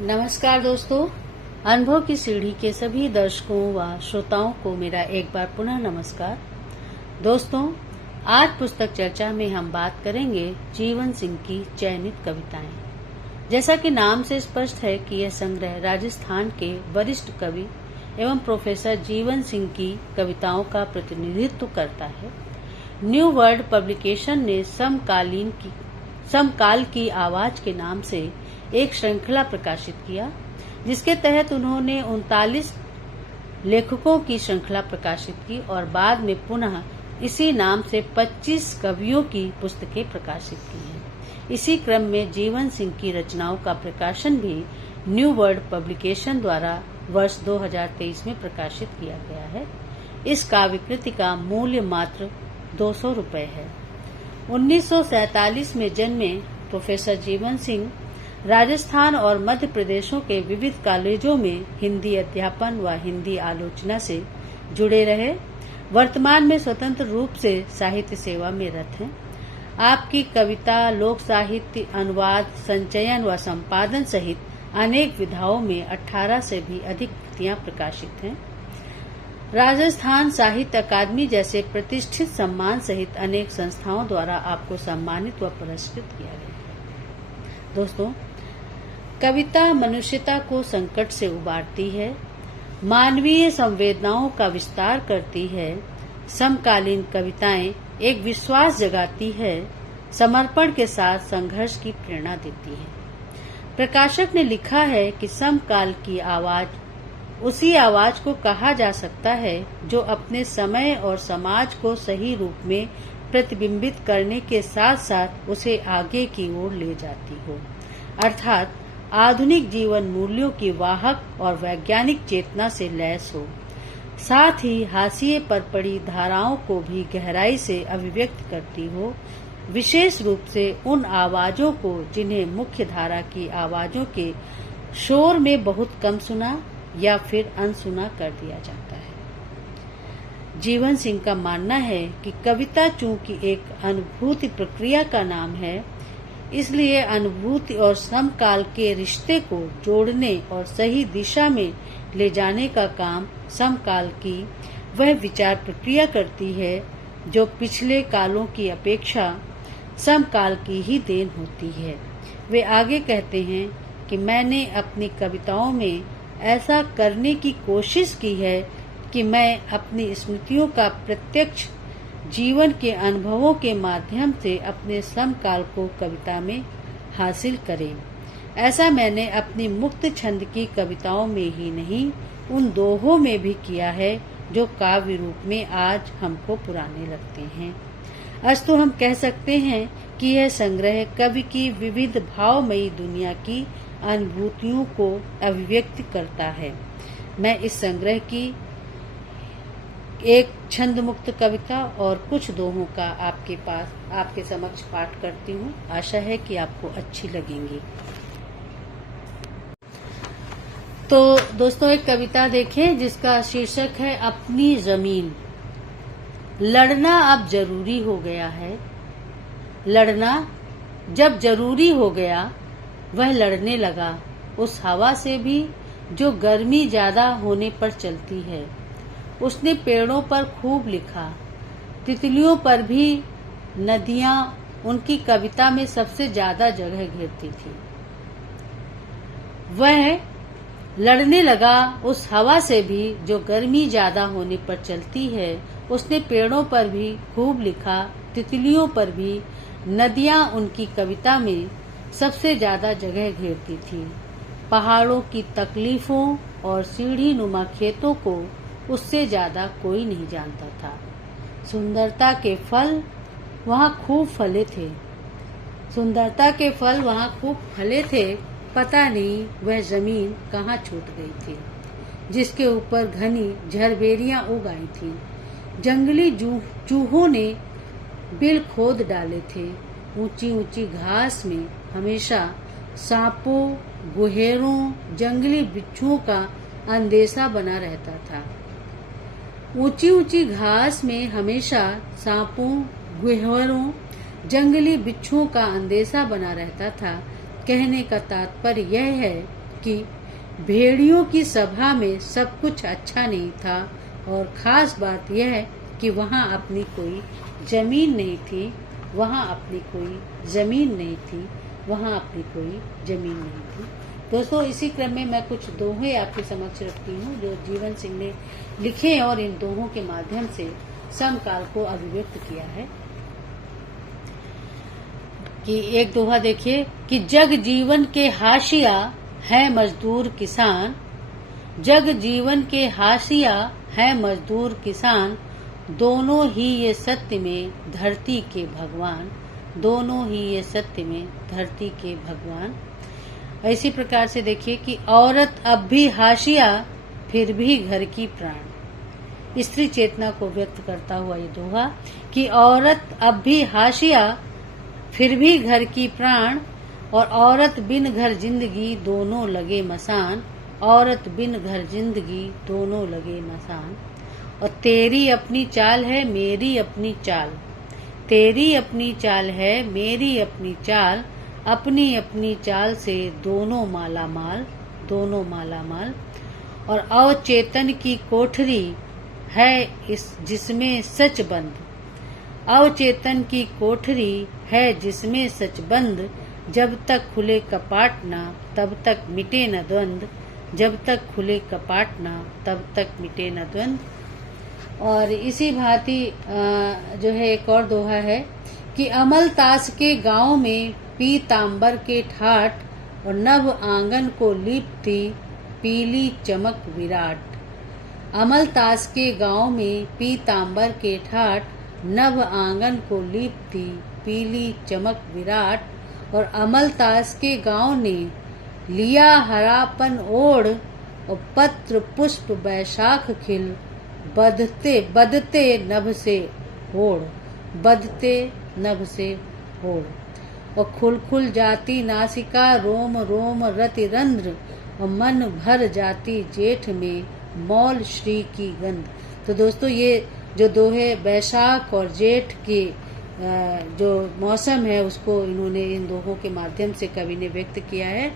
नमस्कार दोस्तों, अनुभव की सीढ़ी के सभी दर्शकों व श्रोताओं को मेरा एक बार पुनः नमस्कार। दोस्तों, आज पुस्तक चर्चा में हम बात करेंगे जीवन सिंह की चयनित कविताएं। जैसा कि नाम से स्पष्ट है कि यह संग्रह राजस्थान के वरिष्ठ कवि एवं प्रोफेसर जीवन सिंह की कविताओं का प्रतिनिधित्व करता है। न्यू वर्ल्ड पब्लिकेशन ने समकाल की आवाज के नाम से एक श्रृंखला प्रकाशित किया, जिसके तहत उन्होंने 39 लेखकों की श्रृंखला प्रकाशित की और बाद में पुनः इसी नाम से 25 कवियों की पुस्तकें प्रकाशित की हैं। इसी क्रम में जीवन सिंह की रचनाओं का प्रकाशन भी न्यू वर्ल्ड पब्लिकेशन द्वारा वर्ष 2023 में प्रकाशित किया गया है। इस काव्य कृति का मूल्य मात्र 200 रुपये है। 1947 में जन्मे प्रोफेसर जीवन सिंह राजस्थान और मध्य प्रदेशों के विविध कॉलेजों में हिंदी अध्यापन व हिंदी आलोचना से जुड़े रहे। वर्तमान में स्वतंत्र रूप से साहित्य सेवा में रत हैं। आपकी कविता, लोक साहित्य, अनुवाद, संचयन व संपादन सहित अनेक विधाओं में 18 से भी अधिक कृतियां प्रकाशित हैं। राजस्थान साहित्य अकादमी जैसे प्रतिष्ठित सम्मान सहित अनेक संस्थाओं द्वारा आपको सम्मानित व पुरस्कृत किया गया है। दोस्तों, कविता मनुष्यता को संकट से उबारती है, मानवीय संवेदनाओं का विस्तार करती है। समकालीन कविताएं एक विश्वास जगाती है, समर्पण के साथ संघर्ष की प्रेरणा देती है। प्रकाशक ने लिखा है कि समकाल की आवाज उसी आवाज को कहा जा सकता है जो अपने समय और समाज को सही रूप में प्रतिबिंबित करने के साथ साथ उसे आगे की ओर ले जाती हो, अर्थात आधुनिक जीवन मूल्यों की वाहक और वैज्ञानिक चेतना से लैस हो, साथ ही हाशिए पर पड़ी धाराओं को भी गहराई से अभिव्यक्त करती हो, विशेष रूप से उन आवाजों को जिन्हें मुख्य धारा की आवाजों के शोर में बहुत कम सुना या फिर अनसुना कर दिया जाता है। जीवन सिंह का मानना है कि कविता चूंकि एक अनुभूति प्रक्रिया का नाम है, इसलिए अनुभूति और समकाल के रिश्ते को जोड़ने और सही दिशा में ले जाने का काम समकाल की वह विचार प्रक्रिया करती है जो पिछले कालों की अपेक्षा समकाल की ही देन होती है। वे आगे कहते हैं कि मैंने अपनी कविताओं में ऐसा करने की कोशिश की है कि मैं अपनी स्मृतियों का प्रत्यक्ष जीवन के अनुभवों के माध्यम से अपने समकाल को कविता में हासिल करें। ऐसा मैंने अपनी मुक्त छंद की कविताओं में ही नहीं, उन दोहों में भी किया है जो काव्य रूप में आज हमको पुराने लगते हैं। अस्तु हम कह सकते हैं कि यह संग्रह कवि की विविध भावमयी दुनिया की अनुभूतियों को अभिव्यक्त करता है। मैं इस संग्रह की एक छंद मुक्त कविता और कुछ दोहों का आपके समक्ष पाठ करती हूँ। आशा है कि आपको अच्छी लगेंगी। तो दोस्तों, एक कविता देखें जिसका शीर्षक है अपनी जमीन। लड़ना अब जरूरी हो गया है। लड़ना जब जरूरी हो गया, वह लड़ने लगा उस हवा से भी जो गर्मी ज्यादा होने पर चलती है। उसने पेड़ों पर खूब लिखा, तितलियों पर भी। नदियां उनकी कविता में सबसे ज्यादा जगह घेरती थी। वह लड़ने लगा उस हवा से भी जो गर्मी ज्यादा होने पर चलती है। उसने पेड़ों पर भी खूब लिखा, तितलियों पर भी। नदियां उनकी कविता में सबसे ज्यादा जगह घेरती थी। पहाड़ों की तकलीफों और सीढ़ी नुमा खेतों को उससे ज्यादा कोई नहीं जानता था। सुंदरता के फल वहाँ खूब फले थे। सुंदरता के फल वहाँ खूब फले थे। पता नहीं वह जमीन कहाँ छूट गई थी जिसके ऊपर घनी झरबेरियां उग आई थी। जंगली चूहों ने बिल खोद डाले थे। ऊंची ऊंची घास में हमेशा सांपों, गुहेरों, जंगली बिच्छुओं का अंदेशा बना रहता था। ऊंची ऊंची घास में हमेशा सांपों, गुहेरों, जंगली बिच्छुओं का अंदेशा बना रहता था। कहने का तात्पर्य यह है कि भेड़ियों की सभा में सब कुछ अच्छा नहीं था और खास बात यह कि वहाँ अपनी कोई जमीन नहीं थी, वहाँ अपनी कोई जमीन नहीं थी, वहाँ अपनी कोई जमीन नहीं थी। दोस्तों, इसी क्रम में मैं कुछ दोहे आपके समक्ष रखती हूँ जो जीवन सिंह ने लिखे और इन दोहों के माध्यम से समकाल को अभिव्यक्त किया है। कि एक दोहा देखिए कि जग जीवन के हाशिया है मजदूर किसान, जग जीवन के हाशिया है मजदूर किसान, दोनों ही ये सत्य में धरती के भगवान, दोनों ही ये सत्य में धरती के भगवान। इसी प्रकार से देखिए कि औरत अब भी हाशिया फिर भी घर की प्राण, स्त्री चेतना को व्यक्त करता हुआ ये दोहा कि औरत अब भी हाशिया फिर भी घर की प्राण, और औरत बिन घर जिंदगी दोनों लगे मसान, औरत बिन घर जिंदगी दोनों लगे मसान। और तेरी अपनी चाल है मेरी अपनी चाल, तेरी अपनी चाल है मेरी अपनी चाल, अपनी अपनी चाल से दोनों माला माल, दोनों माला माल। और अवचेतन की कोठरी है इस जिसमें सच बंद, अवचेतन की कोठरी है जिसमें सच बंद, जब तक खुले कपाट ना तब तक मिटे न द्वंद, जब तक खुले कपाट ना तब तक मिटे न द्वंद। और इसी भांति जो है एक और दोहा है कि अमल तास के गांव में पीतांबर के ठाट, और नभ आंगन को लीपती पीली चमक विराट। अमल तास के गांव में पीतांबर के ठाट, नभ आंगन को लीपती पीली चमक विराट। और अमलतास के गांव ने लिया हरापन ओढ़, और पत्र पुष्प बैशाख खिल, बदते बदते नभ से होड़, बदते नभ से होड़। और खुल खुल जाती नासिका रोम रोम रति रंध्र, और मन भर जाती जेठ में मौल श्री की गंध। तो दोस्तों, ये जो दोहे बैसाख और जेठ की जो मौसम है उसको इन्होंने इन दोहों के माध्यम से कवि ने व्यक्त किया है।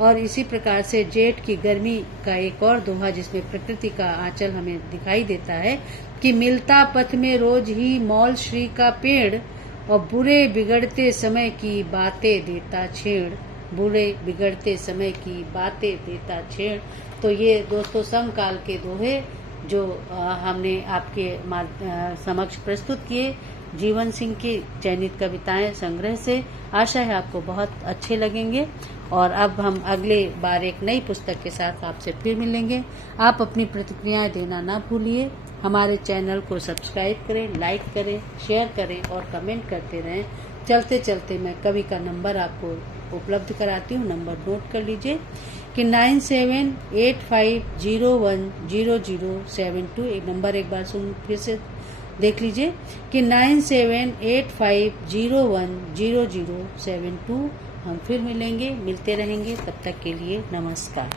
और इसी प्रकार से जेठ की गर्मी का एक और दोहा जिसमें प्रकृति का आंचल हमें दिखाई देता है कि मिलता पथ में रोज ही मौल श्री का पेड़, और बुरे बिगड़ते समय की बातें देता छेड़, बुरे बिगड़ते समय की बातें देता छेड़। तो ये दोस्तों समकाल के दोहे जो हमने आपके समक्ष प्रस्तुत किए जीवन सिंह की चयनित कविताएं संग्रह से। आशा है आपको बहुत अच्छे लगेंगे। और अब हम अगले बार एक नई पुस्तक के साथ आपसे फिर मिलेंगे। आप अपनी प्रतिक्रियाएं देना ना भूलिए। हमारे चैनल को सब्सक्राइब करें, लाइक करें, शेयर करें और कमेंट करते रहें। चलते चलते मैं कवि का नंबर आपको उपलब्ध कराती हूँ, नंबर नोट कर लीजिए कि 9785010072। एक नंबर एक बार सुन फिर से देख लीजिए कि 9785010072। हम फिर मिलेंगे, मिलते रहेंगे। तब तक के लिए नमस्कार।